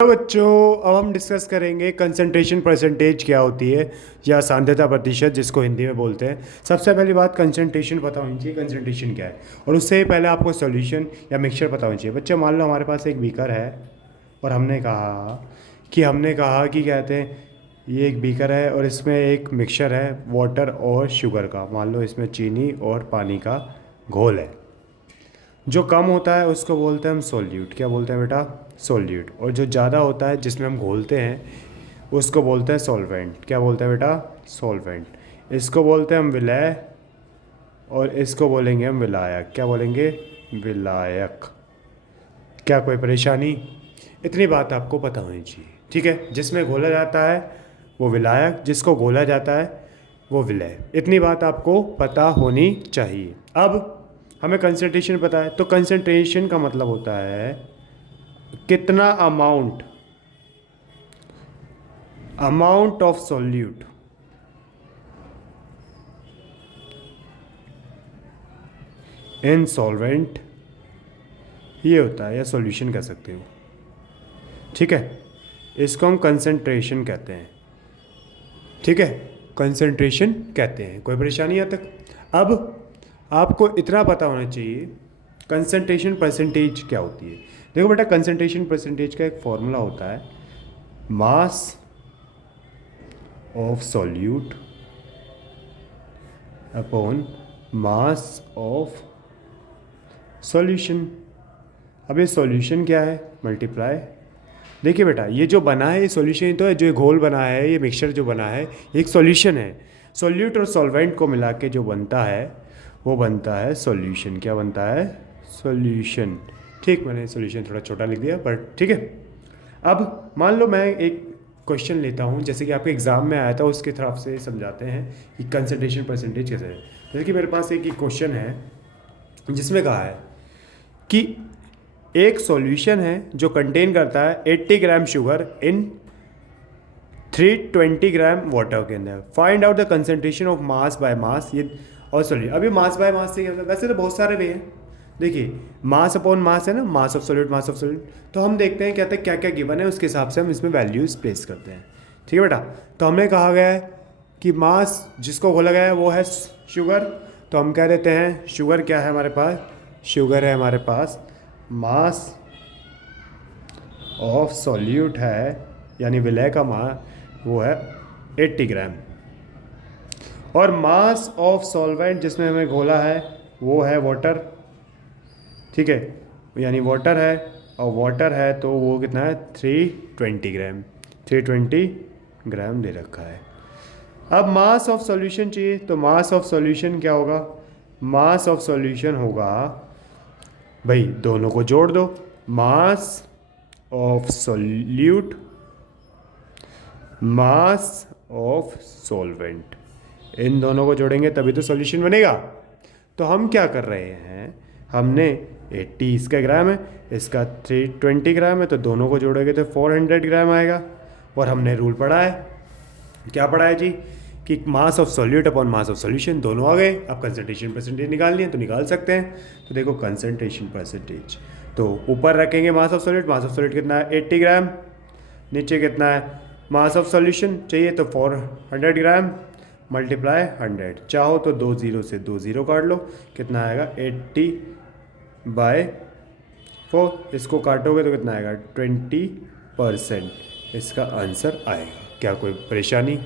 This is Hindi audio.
तो बच्चों, अब हम डिस्कस करेंगे कंसंट्रेशन परसेंटेज क्या होती है या सांद्रता प्रतिशत, जिसको हिंदी में बोलते हैं। सबसे पहली बात, कंसंट्रेशन पता होनी चाहिए कंसंट्रेशन क्या है, और उससे पहले आपको सॉल्यूशन या मिक्सचर पता होना चाहिए। बच्चे, मान लो हमारे पास एक बीकर है और हमने कहा कि कहते हैं ये एक बीकर है और इसमें एक मिक्सचर है वाटर और शुगर का। मान लो इसमें चीनी और पानी का घोल है। जो कम होता है उसको बोलते हैं हम सोल्यूट। क्या बोलते हैं बेटा? सोल्यूट। और जो ज़्यादा होता है जिसमें हम घोलते हैं उसको बोलते हैं सॉल्वेंट। क्या बोलते हैं बेटा? सॉल्वेंट। इसको बोलते हैं हम विलय और इसको बोलेंगे हम विलायक। क्या बोलेंगे? विलायक। क्या कोई परेशानी? इतनी बात आपको पता होनी चाहिए, ठीक है। जिसमें घोला जाता है वो विलायक, जिसको घोला जाता है वो विलय। इतनी बात आपको पता होनी चाहिए। अब हमें कंसंट्रेशन पता है, तो कंसंट्रेशन का मतलब होता है कितना amount of solute in solvent, ये होता है, या सॉल्यूशन कह सकते हो, ठीक है। इसको हम कंसंट्रेशन कहते हैं, ठीक है। कंसंट्रेशन कहते हैं। कोई परेशानी यहाँ तक? अब आपको इतना पता होना चाहिए कंसंट्रेशन परसेंटेज क्या होती है। देखो बेटा, कंसंट्रेशन परसेंटेज का एक फॉर्मूला होता है, मास of solute upon mass of solution. अब ये सॉल्यूशन क्या है? मल्टीप्लाई। देखिए बेटा, ये जो बना है ये सॉल्यूशन तो है, जो ये घोल बना है, ये मिक्सचर जो बना है, ये एक सॉल्यूशन है। सॉल्यूट और सॉल्वेंट को मिला के जो बनता है वो बनता है सॉल्यूशन। क्या बनता है? सॉल्यूशन। ठीक, मैंने सॉल्यूशन थोड़ा छोटा लिख दिया, पर ठीक है। अब मान लो मैं एक क्वेश्चन लेता हूँ, जैसे कि आपके एग्ज़ाम में आया था, उसके तरफ से समझाते हैं कि कंसंट्रेशन परसेंटेज कैसे है। जैसे कि मेरे पास एक क्वेश्चन है जिसमें कहा है कि एक सॉल्यूशन है जो कंटेन करता है 80 gram sugar in 320 gram water के अंदर। Find out the concentration of mass by mass. ये और सॉल्यूट, अभी मास बाय मास से क्या मतलब? वैसे तो बहुत सारे वे हैं। देखिए, मास अपॉन मास है ना, मास of solute, mass of solute. तो हम देखते हैं कहते हैं क्या क्या गिवन है, उसके हिसाब से हम इसमें वैल्यूज प्लेस करते हैं, ठीक है बेटा। तो हमने कहा गया है कि मास जिसको बोला गया है वो है शुगर, तो हम कह देते हैं शुगर क्या है हमारे पास? शुगर है हमारे पास मास ऑफ सॉल्यूट है, यानी विलय का वो है 80 ग्राम, और मास ऑफ सॉल्वेंट जिसमें हमें घोला है वो है वाटर, ठीक है। यानी वाटर है, और वाटर है तो वो कितना है? 320 ग्राम। 320 ग्राम दे रखा है। अब मास ऑफ सॉल्यूशन चाहिए, तो मास ऑफ सॉल्यूशन क्या होगा? मास ऑफ सॉल्यूशन होगा, भाई दोनों को जोड़ दो, mass of solute mass of solvent, इन दोनों को जोड़ेंगे तभी तो सॉल्यूशन बनेगा। तो हम क्या कर रहे हैं, हमने 80 इसका ग्राम है, इसका 320 ग्राम है, तो दोनों को जोड़ोगे तो 400 ग्राम आएगा। और हमने रूल पढ़ा है, क्या पढ़ा है जी? कि मास of solute upon mass of solution, दोनों आ गए। अब कंसंट्रेशन परसेंटेज निकालनी है तो निकाल सकते हैं। तो देखो कंसंट्रेशन परसेंटेज, तो ऊपर रखेंगे मास ऑफ सॉल्यूट कितना है? 80 ग्राम। नीचे कितना है? मास ऑफ सॉल्यूशन चाहिए तो 400 ग्राम मल्टीप्लाई 100। चाहो तो 2 0 से 2 0 काट लो, कितना आएगा? 80/4। इसको काटोगे तो कितना आएगा? 20%। इसका आंसर आएगा। क्या कोई परेशानी?